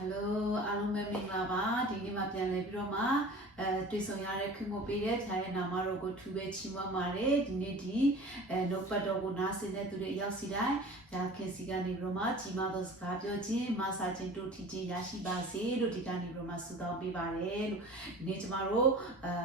Hello, alum mingla dini ma pian le biro ma tuisong yare kumo pere chaya namaro go tube chima mare dini di no pato go nasine ture yausidai jaken siga ni broma chima dos kapyo chin masa chin to teaching yashi base lo tikani broma sudao pe bare lo ni chamaro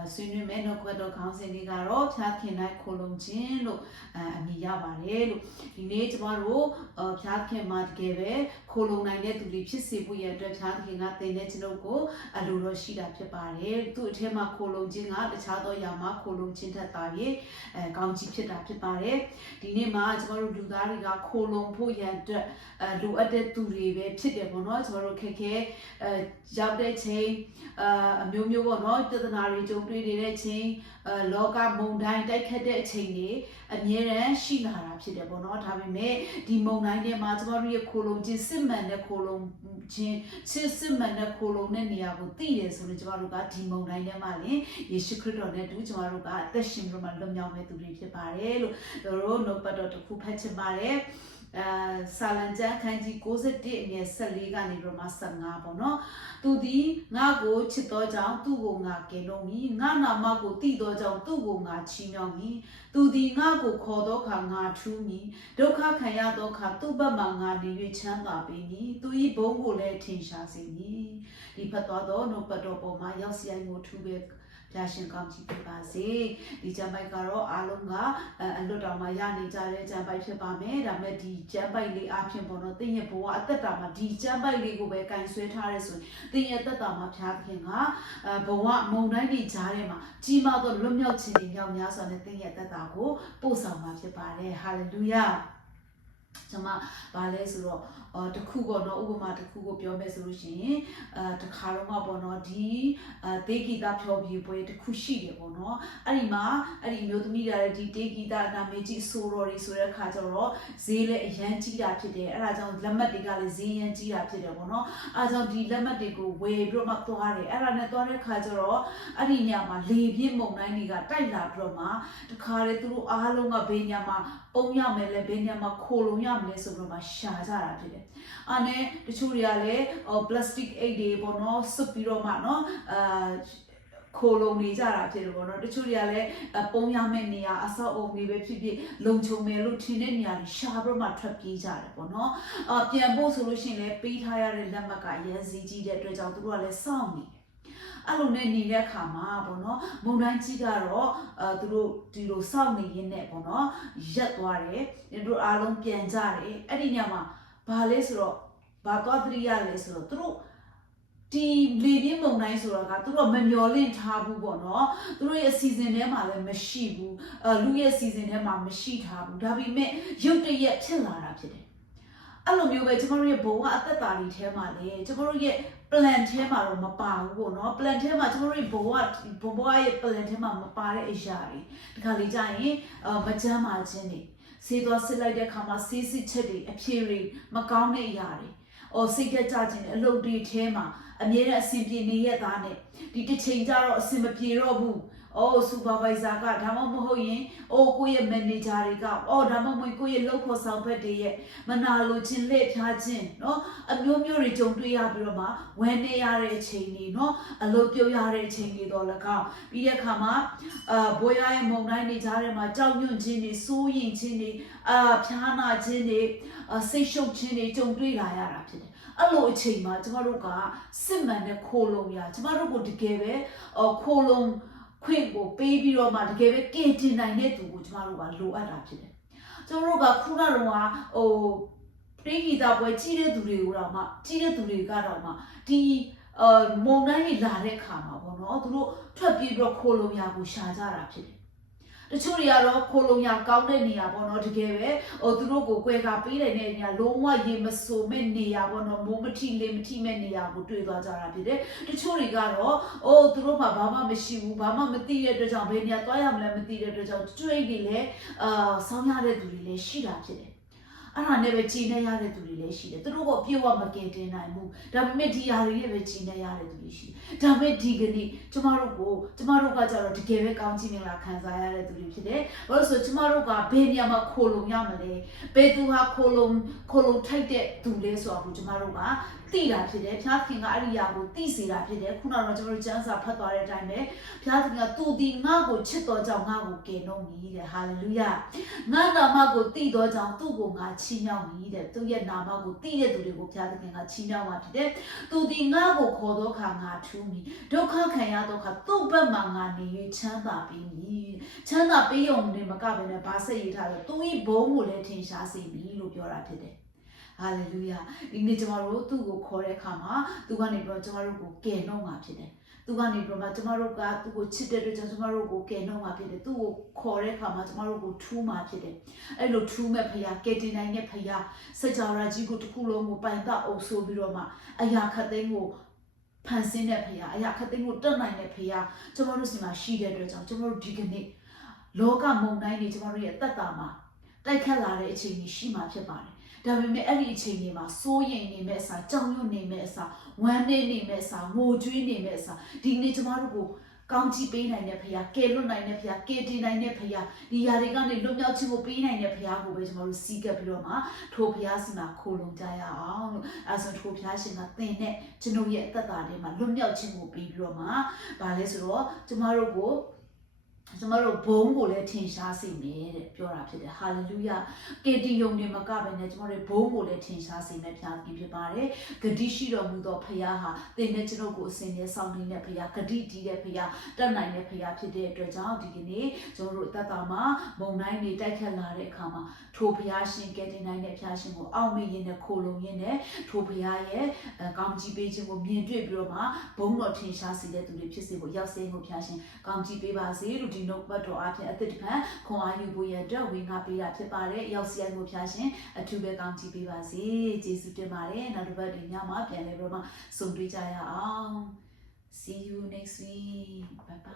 swinwe me no pato council ni garo jaken nai kholong chin lo ami ya bare lo dini chamaro jaken ma tgebe kholong nai ne turi phit se bu ye ဖြားခင်ကတင်တဲ့ကျွန်ုပ်ကိုအလိုတော်ရှိတာဖြစ်ပါတယ်သူ့အထက်မှာခိုလုံခြင်းကတခြားသောຢာမှာခိုလုံခြင်းထက်သာ၍ကောင်းကြီးဖြစ်တာဖြစ်ပါတယ်ဒီနေ့မှာကျွန်တော်တို့လူသားတွေကခိုလုံဖို့ရန်အတွက်လိုအပ်တဲ့သူတွေပဲဖြစ်တယ်ပေါ့နော်ကျွန်တော်တို့ခက်ခဲရောက်တဲ့ချိန်အမျိုးမျိုးပေါ့နော်ပြဿနာတွေကြုံတွေ့နေတဲ့ချိန်လောကမုန်တိုင်းတိုက်ခတ်တဲ့အချိန်တွေအမြဲတမ်းရှိလာတာဖြစ်တယ်ပေါ့နော်ဒါပေမဲ့ဒီမုန်တိုင်းထဲမှာကျွန်တော်တို့ရဲ့ခိုလုံခြင်းစစ်မှန်တဲ့ခိုလုံခြင်းစစ်မှန်တဲ့ခိုလုံတဲ့နေရာကိုသိတယ်ဆိုရင်ကျွန်တော်တို့ကဒီမုန်တိုင်းထဲမှာလေယေရှုခရစ်တော်နဲ့တူကျွန်တော်တို့ကအသက်ရှင်ပြီးမှလွတ်မြောက်မဲ့သူတွေဖြစ်ပါတယ်လို့တို့နှုတ်ပတ်တော်တစ်ခုဖတ်ချင်ပါတယ်ဆာလံကျမ်းခန်းကြီး61အငယ်14ကနေပြီးမှ15ပေါ့နော်သူဒီငါကိုချစ်တော်ကြောင့်သူ့ကိုငါကယ်လို့မည်ငါနာမကိုတည်တော်ကြောင့်သူ့ကိုငါချီးမြှောက်မည်သူဒီငါကိုခေါ်တော်ခါငါထူးမည်ဒုက္ခခံရသောခါသူ့ဘက်မှငါနေ၍ချမ်းသာပေးမည်သူ၏ဘုန်းကိုလည်းထင်ရှားစေမည်ဒီဖတ်တော်သောနှုတ်ပတ်တော်ပေါ်မှာရောက်စီရင်ကိုထူးပဲပြရှင်ကောင်းချီးပေးပါစေဒီကျမ်းပိုက်ကတော့အားလုံးကအလွတ်တော်မှာရနေကြတဲ့ကျမ်းပိုက်ဖြစ်ပါမယ်ဒါပေမဲ့ဒီကျမ်းပိုက်လေးအဖြစ်ပေါ့နော်တင်းရဲ့ဘဝအသက်တာမှာဒီကျမ်းပိုက်လေးကိုပဲကင်ဆွဲထားရဲဆိုရင်တင်းရဲ့သက်တာမှာဖျားသခင်ကဘဝမုန်တိုင်းတွေကြားထဲမှာကြီးမားသောလွတ်မြောက်ခြင်းတွေမြောက်များစွာနဲ့တင်းရဲ့သက်တာကိုပို့ဆောင်မှာဖြစ်ပါတယ်ဟာလေလုယာကျွန်မဗာလဲဆိုတော့တခုပေါ့နော်ဥပမာတခုကိုပြောမယ်ဆိုလို့ရှိရင်တခါတော့မှပေါ့နော်ဒီတေဂီတာဖြောပြပွဲတခုရှိတယ်ပေါ့နော်အဲ့ဒီမှာအဲ့ဒီမျိုးသမီးတွေဒီတေဂီတာနာမည်ကြီးဆိုတော်တွေဆိုတဲ့ခါကျတော့ဈေးလည်းအရန်ကြီးတာဖြစ်တယ်အဲ့ဒါကြောင့်လက်မှတ်တွေကလည်းဈေးရန်ကြီးတာဖြစ်တယ်ပေါ့နော်အဲ့ဒါကြောင့်ဒီလက်မှတ်တွေကိုဝယ်ပြီးတော့မှသွားတယ်အဲ့ဒါနဲ့သွားတဲ့ခါကျတော့အဲ့ဒီညမှာလေပြင်းမုန်တိုင်းတွေကတိုက်လာပြီးတော့မှတခါလေသူတို့အားလုံးကဘေးညမှာပုံရမယ်လဲဘေးညမှာခိုလုံရမယ်လဲဆိုတော့မှရှာကြတာဖြစ်တယ်အဲ့နဲ့တချို့တွေကလည်းပလတ်စတစ်အိတ်တွေပေါ့နော်စွပ်ပြီးတော့မှနော်ခိုလုံနေကြတာဖြစ်တယ်ပေါ့နော်တချို့တွေကလည်းပုံရမယ့်နေရာအဆောက်အုံတွေပဲဖြစ်ဖြစ်လုံခြုံမယ်လို့ထင်တဲ့နေရာတွေရှာပြီးတော့မှထွက်ပြေးကြတယ်ပေါ့နော်ပြန်ဖို့ဆိုလို့ရှိရင်လည်းပေးထားရတဲ့လက်မှတ်ကရန်စီကြီးတဲ့အတွက်ကြောင့်သူတို့ကလည်းစောင့်နေအဲ့လိုနဲ့နေတဲ့အခါမှာပေါ့နော်မုန်တိုင်းကြီးကတော့သူတို့ဒီလိုစောင့်နေရင်းနဲ့ပေါ့နော်ရက်သွားတယ်သူတို့အားလုံးပြန်ကြတယ်အဲ့ဒီညမှာဘာလဲဆိုတော့ဘာသွားသတိရလဲဆိုတော့သူတို့ဒီလေပြင်းမုန်တိုင်းဆိုတာကသူတို့မမျော်လင့်ထားဘူးပေါ့နော်သူတို့ရဲ့အစီအစဉ်ထဲမှာလည်းမရှိဘူးလူရဲ့အစီအစဉ်ထဲမှာမရှိထားဘူးဒါပေမဲ့ရုတ်တရက်ဖြစ်လာတာဖြစ်တယ်အဲ့လိုမျိုးပဲကျွန်တော်တို့ရဲ့ဘဝအသက်တာတွေထဲမှာလေကျွန်တော်တို့ရဲ့ plan ထဲမှာတော့မပါဘူးပေါ့နော် plan ထဲမှာကျွန်တော်တို့ရဲ့ဘဝရဲ့ plan ထဲမှာမပါတဲ့အရာတွေဒီခါလေးကြာရင်မကြမ်းပါခြင်းတွေဆေးသွားစစ်လိုက်တဲ့အခါမှာဆေးစစ်ချက်တွေအဖြေတွေမကောင်းတဲ့အရာတွေစိတ်ကြကြခြင်းအလုပ်တွေထဲမှာအမြဲတမ်းအဆင်ပြေနေရသားနဲ့ဒီတစ်ချိန်ကျတော့အဆင်မပြေတော့ဘူးsupervisor ကဒါမှမဟုတ်ရင်ကိုယ့်ရဲ့ manager တွေကဒါမှမဟုတ်ကိုယ့်ရဲ့လုပ်ဖို့ဆောင်ဖက်တွေရဲ့မနာလိုခြင်းလက်ဖြားခြင်းเนาะအမျိုးမျိုးတွေကြုံတွေ့ရပြီးတော့မှဝမ်းနေရတဲ့အချိန်တွေเนาะအလုပ်ပြုတ်ရတဲ့အချိန်တွေတော့၎င်းပြီးတဲ့အခါမှာဘွေရရဲ့မုန်တိုင်းတွေကြားထဲမှာကြောက်ရွံ့ခြင်းတွေစိုးရိမ်ခြင်းတွေဖြားနာခြင်းတွေစိတ်ရှုပ်ခြင်းတွေကြုံတွေ့လာရတာဖြစ်တယ်အဲ့လိုအချိန်မှာကျမတို့ကစစ်မှန်တဲ့ခိုလုံရကျမတို့ကိုတကယ်ပဲခိုလုံခွင့်ကိုပေးပြီးတော့မှတကယ်ပဲကင်တင်နိုင်တဲ့သူကိုကျမတို့ကလိုအပ်တာဖြစ်တယ်ကျမတို့ကခုနကတော့ပရိဂီတာပွဲကြီးတဲ့သူတွေကိုတော့မှကြီးတဲ့သူတွေကတော့မှဒီမုန်တိုင်းကြီးလာတဲ့ခါမှာပေါ့နော်သူတို့ထွက်ပြေးပြီးတော့ခိုလုံရကိုရှာကြတာဖြစ်တယ်တချို့တွေကတော့ခိုလုံရကောင်းတဲ့နေရာပေါ့နော်တကယ်ပဲသူတို့ကိုကွဲကာပေးတဲ့နေရာလုံးဝရေမဆိုးမဲ့နေရာပေါ့နော်မိုးမထိလေမထိမဲ့နေရာကိုတွေ့သွားကြတာဖြစ်တယ်တချို့တွေကတော့သူတို့မှဘာမှမရှိဘူးဘာမှမသိတဲ့အတွက်ကြောင့်ဘယ်နေရာသွားရမလဲမသိတဲ့အတွက်ကြောင့်တွေ့တွေလည်းဆောင်းရတဲ့သူတွေလည်းရှိတာဖြစ်တယ်အဲ့ဒါနဲ့ပဲကြီးနေရတဲ့သူတွေလည်းရှိတယ်သူတို့ကပြေဝမကင်တင်နိုင်ဘူးဒါပေမဲ့ဒီຢာတွေနဲ့ပဲကြီးနေရတဲ့သူတွေရှိတယ်ဒါပေမဲ့ဒီကနေ့ကျမတို့ကကြတော့တကယ်ပဲကောင်းချီးမင်္ဂလာခံစားရတဲ့သူတွေဖြစ်တယ်ဘာလို့ဆိုကျမတို့ကဘယ်နေရာမှာခိုလုံရမလဲဘယ်သူဟာခိုလုံထိုက်တဲ့သူလဲဆိုတာကိုကျမတို့က သိတာဖြစ်တယ်ဖျားခင်ကအဲ့ဒီယာကိုသိစေတာဖြစ်တယ်ခုနကတော့ကျွန်တော်တို့ကျမ်းစာဖတ်သွားတဲ့အတိုင်းပဲဖျားခင်ကသူဒီငါ့ကိုချစ်တော်ကြောင့်ငါ့ကိုကယ်နှုတ်မည်တဲ့ဟာလေလုယာငါနာမကိုသိတော်ကြောင့်သူ့ကိုငါချီးမြှောက်မည်တဲ့သူ့ရဲ့နာမကိုသိတဲ့သူတွေကိုဖျားခင်ကချီးမြှောက်မှာဖြစ်တယ်သူဒီငါ့ကိုခေါ်တော့ခါငါထူးမည်ဒုက္ခခံရတော့ခါသူ့ဘက်မှာငါနေ၍ချမ်းသာပေးမည်ချမ်းသာပေးုံနဲ့မကဘဲနဲ့ဘာဆက်ရထားလဲသူ၏ဘုန်းကိုလည်းထင်ရှားစေမည်လို့ပြောတာဖြစ်တယ်ဟာလေလုယာဒီနေ့ကျွန်တော်တို့သူ့ကိုခေါ်တဲ့အခါမှာသူကနေပြီးတော့ကျွန်တော်တို့ကိုကယ်နှုတ်မှာဖြစ်တယ်သူကနေပြီးတော့ကျွန်တော်တို့ကသူ့ကိုချစ်တဲ့အတွက်ကျွန်တော်တို့ကိုကယ်နှုတ်မှာဖြစ်တယ်သူ့ကိုခေါ်တဲ့အခါမှာကျွန်တော်တို့ကိုထူးမှာဖြစ်တယ်အဲ့လိုထူးမဲ့ဖခင်ကယ်တင်နိုင်တဲ့ဖခင်စကြဝဠာကြီးကိုတစ်ခုလုံးကိုပိုင်သက်အုပ်ဆိုးပြီးတော့မှအရာခတ်သိမ်းကိုဖန်ဆင်းတဲ့ဖခင်အရာခတ်သိမ်းကိုတက်နိုင်တဲ့ဖခင်ကျွန်တော်တို့စီမှာရှိတဲ့အတွက်ကြောင့်ကျွန်တော်တို့ဒီကနေ့လောကမုန်တိုင်းတွေကျွန်တော်တို့ရဲ့အသက်တာမှာတိုက်ခတ်လာတဲ့အချိန်ကြီးရှိမှာဖြစ်ပါတယ်ဒါပေမဲ့အဲ့ဒီအချိန်တွေမှာစိုးရိမ်နေမဲ့အစားကြောက်ရွံ့နေမဲ့အစားဝမ်းနည်းနေမဲ့အစားငိုကြွေးနေမဲ့အစားဒီနေ့ကျမတို့ကိုကောင်းချီးပေးနိုင်တဲ့ဖခင်ကယ်လွတ်နိုင်တဲ့ဖခင်ကယ်တင်နိုင်တဲ့ဖခင်ဒီຢာတွေကနေလွတ်မြောက်ခြင်းကိုပေးနိုင်တဲ့ဖခင်ကိုပဲကျမတို့စီးကပ်ပြီးတော့မှထိုဖခင်စီမှာခိုလုံကြရအောင်လို့အဲဆိုထိုဖခင်ရှင်ကသင်နဲ့ကျွန်တော်ရဲ့အသက်တာတွေမှာလွတ်မြောက်ခြင်းကိုပေးပြီးတော့မှဗာလဲဆိုတော့ကျမတို့ကိုကျွန်တော်တို့ဘုံကိုလည်းထင်ရှားစေမယ်တဲ့ပြောတာဖြစ်တယ်ဟာလေလုယာကေတီယုံနေမကပဲနဲ့ကျွန်တော်တို့ဘုံကိုလည်းထင်ရှားစေမယ်ဖခင်ဖြစ်ပါတယ်ဂတိရှိတော်မူသောဖခင်ဟာသင်နဲ့ကျွန်တော်ကိုအစဉ်နဲ့ဆောင်နေတဲ့ဖခင်ဂတိတည်တဲ့ဖခင်တတ်နိုင်တဲ့ဖခင်ဖြစ်တဲ့အတွက်ကြောင့်ဒီကနေ့ကျွန်တော်တို့အသက်တာမှာမုန်တိုင်းတွေတိုက်ခတ်လာတဲ့အခါမှာထိုဖခင်ရှင်ကယ်တင်နိုင်တဲ့ဖခင်ရှင်ကိုအောက်မေ့ရင်းနဲ့ခိုလုံရင်းနဲ့ထိုဖခင်ရဲ့ကောင်းချီးပေးခြင်းကိုမြင်တွေ့ပြီးတော့မှဘုံတော်ထင်ရှားစေတဲ့သူတွေဖြစ်စေဖို့ရောက်စေဖို့ဖခင်ရှင်ကောင်းချီးပေးပါစေလို့ဒီနှုတ်ပတ်တော်အဖြစ်အသက်တပံခွန်အားယူဖို့ရတဲ့ဝင်ငါပေးတာဖြစ်ပါတယ်ရောက်စီကိုဖျားရှင်အထူးပဲကောင်းချီးပေးပါစေယေရှုတင်ပါတယ်နောက်တစ်ပတ်ဒီညမှာပြန်လည်ပြီးတော့မှဆုံတွေ့ကြရအောင် See you next week bye bye